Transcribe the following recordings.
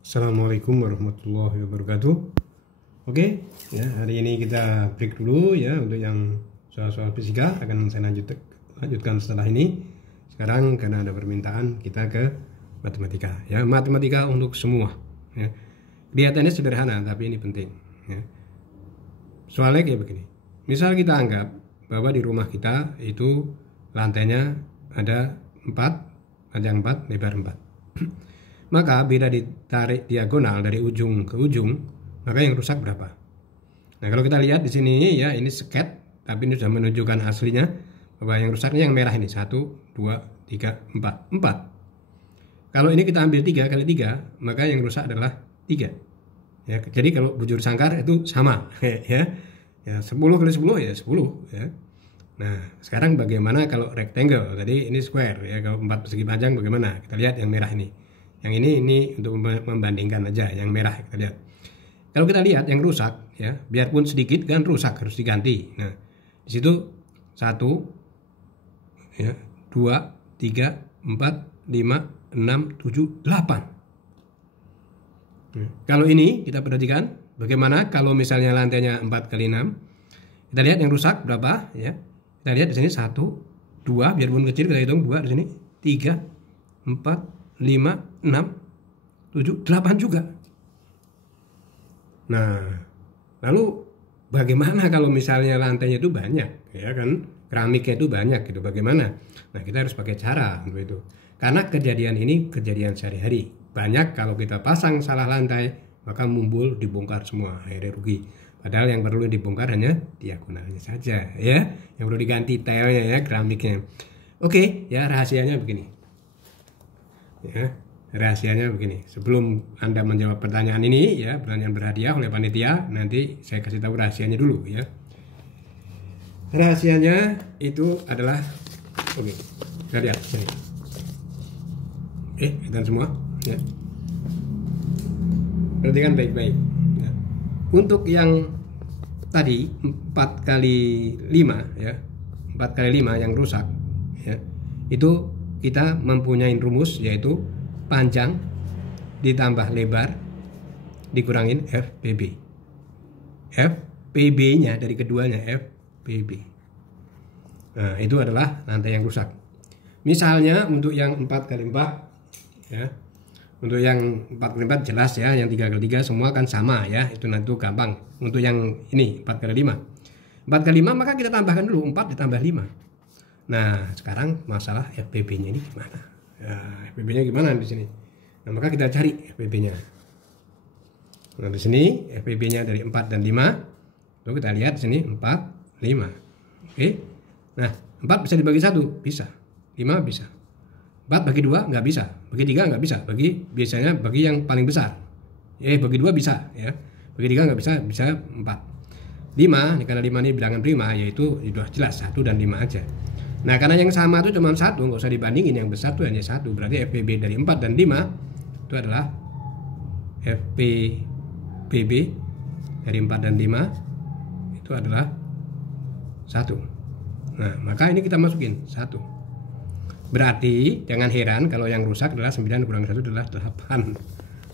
Assalamualaikum warahmatullahi wabarakatuh. Oke, ya hari ini kita break dulu ya untuk yang soal-soal fisika akan saya lanjutkan setelah ini. Sekarang karena ada permintaan kita ke matematika. Ya, matematika untuk semua. Ya. Kelihatannya sederhana tapi ini penting. Ya. Soalnya kayak begini. Misal kita anggap bahwa di rumah kita itu lantainya ada 4, panjang 4, lebar 4. Maka bila ditarik diagonal dari ujung ke ujung, maka yang rusak berapa? Nah, kalau kita lihat di sini ya, ini sket, tapi ini sudah menunjukkan aslinya bahwa yang rusaknya yang merah ini 1, 2, 3, 4, 4. Kalau ini kita ambil 3 kali 3, maka yang rusak adalah 3. Ya, jadi kalau bujur sangkar itu sama ya. Ya 10 kali 10 ya 10 ya. Nah, sekarang bagaimana kalau rectangle? Tadi ini square ya, kalau 4 persegi panjang bagaimana? Kita lihat yang merah ini. Yang ini untuk membandingkan aja yang merah kita lihat. Kalau kita lihat yang rusak ya, biarpun sedikit kan rusak harus diganti. Nah, di situ 1 ya, 2, 3, 4, 5, 6, 7, 8. Kalau ini kita perhatikan bagaimana kalau misalnya lantainya 4 kali 6. Kita lihat yang rusak berapa ya. Kita lihat di sini 1, 2, biarpun kecil kita hitung 2 di sini, 3, 4, 5, 6, 7, 8 juga. Nah, lalu bagaimana kalau misalnya lantainya itu banyak, ya kan? Keramiknya itu banyak gitu, bagaimana? Nah, kita harus pakai cara untuk itu. Karena kejadian ini kejadian sehari-hari. Banyak kalau kita pasang salah lantai, maka mumbul dibongkar semua, akhirnya rugi. Padahal yang perlu dibongkar hanya diagonalnya saja, ya. Yang perlu diganti tilenya ya, keramiknya. Oke, ya rahasianya begini. Ya, rahasianya begini. Sebelum Anda menjawab pertanyaan ini ya, pertanyaan berhadiah oleh panitia, nanti saya kasih tahu rahasianya dulu ya. Rahasianya itu adalah oke. Kita lihat sini. Kita semua ya. Perhatikan baik-baik ya. Untuk yang tadi 4 kali 5 ya. 4 kali 5 yang rusak ya. Itu kita mempunyai rumus yaitu panjang ditambah lebar dikurangin FPB. FPB-nya dari keduanya FPB. Nah, itu adalah lantai yang rusak. Misalnya untuk yang 4 kali 4 ya. Untuk yang 4 kali 4 jelas ya, yang 3 kali 3 semua kan sama ya. Itu nanti gampang. Untuk yang ini 4 kali 5. 4 kali 5 maka kita tambahkan dulu 4 ditambah 5. Nah, sekarang masalah FPB-nya ini gimana? Ya, FPB-nya gimana di sini? Nah, maka kita cari FPB-nya. Nah, di sini FPB-nya dari 4 dan 5. Lalu kita lihat di sini 4, 5. Oke. Nah, 4 bisa dibagi 1? Bisa. 5 bisa. 4 bagi 2 nggak bisa. Bagi 3 nggak bisa. Biasanya bagi yang paling besar. Bagi 2 bisa ya. Bagi 3 nggak bisa, bisa 4. 5, karena 5 ini bilangan prima, yaitu sudah jelas 1 dan 5 aja. Nah, karena yang sama itu cuma 1, nggak usah dibandingin, yang besar itu hanya 1. Berarti FPB dari 4 dan 5 itu adalah FPB dari 4 dan 5 itu adalah 1. Nah, maka ini kita masukin 1. Berarti jangan heran kalau yang rusak adalah 9 kurang 1 adalah 8.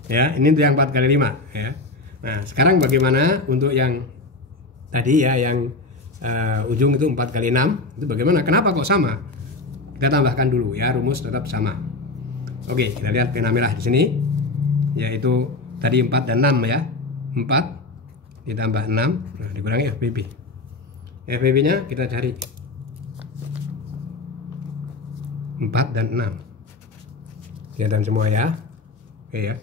Ya, ini untuk yang 4 kali 5 ya. Nah, sekarang bagaimana untuk yang tadi ya, yang ujung itu 4 kali 6 itu bagaimana? Kenapa kok sama? Kita tambahkan dulu ya, rumus tetap sama. Oke, kita lihat pena merah di sini, yaitu tadi 4 dan 6 ya. 4 ditambah 6, nah dikurangi FPB. FPB-nya kita cari 4 dan 6. Kelihatan semua ya. Oke ya.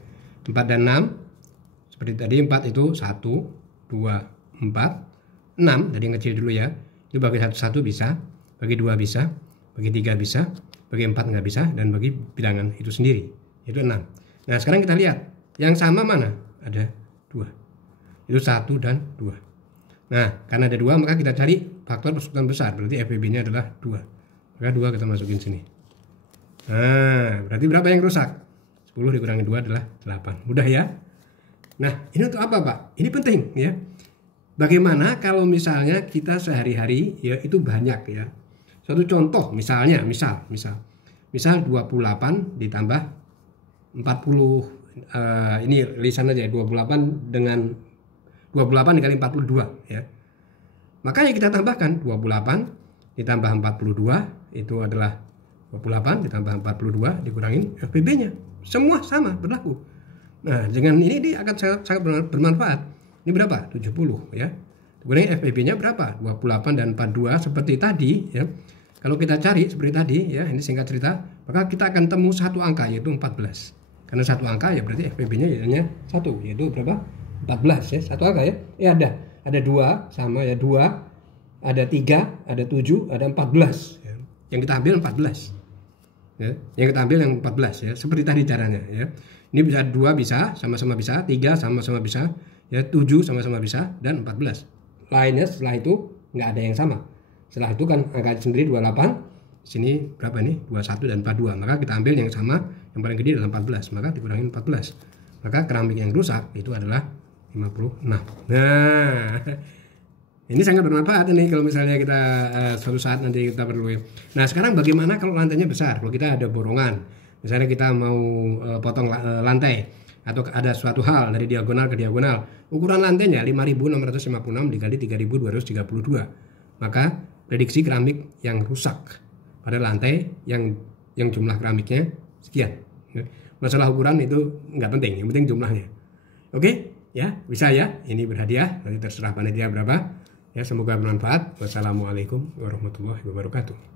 4 dan 6 seperti tadi, 4 itu 1, 2, 4. 6 dari yang kecil dulu ya. Itu bagi 1 bisa, bagi 2 bisa, bagi 3 bisa, bagi 4 nggak bisa, dan bagi bilangan itu sendiri itu 6. Nah, sekarang kita lihat yang sama mana? Ada 2. Itu 1 dan 2. Nah, karena ada 2 maka kita cari faktor persekutuan besar. Berarti FPB-nya adalah 2. Maka 2 kita masukin sini. Nah, berarti berapa yang rusak? 10 dikurangi 2 adalah 8. Mudah ya? Nah, ini untuk apa, Pak? Ini penting ya. Bagaimana kalau misalnya kita sehari-hari ya itu banyak ya. Suatu contoh misal 28 ditambah 40 ini lisan aja 28 dengan 28 dikali 42 ya. Makanya kita tambahkan 28 ditambah 42 itu adalah 28 ditambah 42 dikurangin FPB-nya. Semua sama berlaku. Nah, dengan ini dia akan sangat bermanfaat. Ini berapa? 70 ya. Kemudian FPB-nya berapa? 28 dan 42 seperti tadi ya. Kalau kita cari seperti tadi ya, ini singkat cerita, maka kita akan temu satu angka yaitu 14. Karena satu angka ya berarti FPB-nya hanya 1 yaitu berapa? 14 ya, satu angka ya. Ada 2 sama ya 2, ada 3, ada 7, ada 14 ya. Yang kita ambil 14. Ya, yang kita ambil yang 14 ya, seperti tadi caranya ya. Ini bisa 2 bisa, sama-sama bisa, 3 sama-sama bisa, ya 7 sama-sama bisa, dan 14. Lainnya setelah itu nggak ada yang sama. Setelah itu kan angka sendiri 28, sini berapa nih? 21 dan 42. Maka kita ambil yang sama, yang paling gede adalah 14, maka dikurangi 14. Maka keramik yang rusak itu adalah 56. Nah, ini sangat bermanfaat ini kalau misalnya kita suatu saat nanti kita perlu. Nah, sekarang bagaimana kalau lantainya besar? Kalau kita ada borongan, misalnya kita mau potong lantai atau ada suatu hal dari diagonal ke diagonal, ukuran lantainya 5656 dikali 3232. Maka prediksi keramik yang rusak pada lantai yang jumlah keramiknya sekian. Masalah ukuran itu nggak penting, yang penting jumlahnya. Oke, ya bisa ya. Ini berhadiah, nanti terserah panitia berapa. Ya, semoga bermanfaat. Wassalamualaikum warahmatullahi wabarakatuh.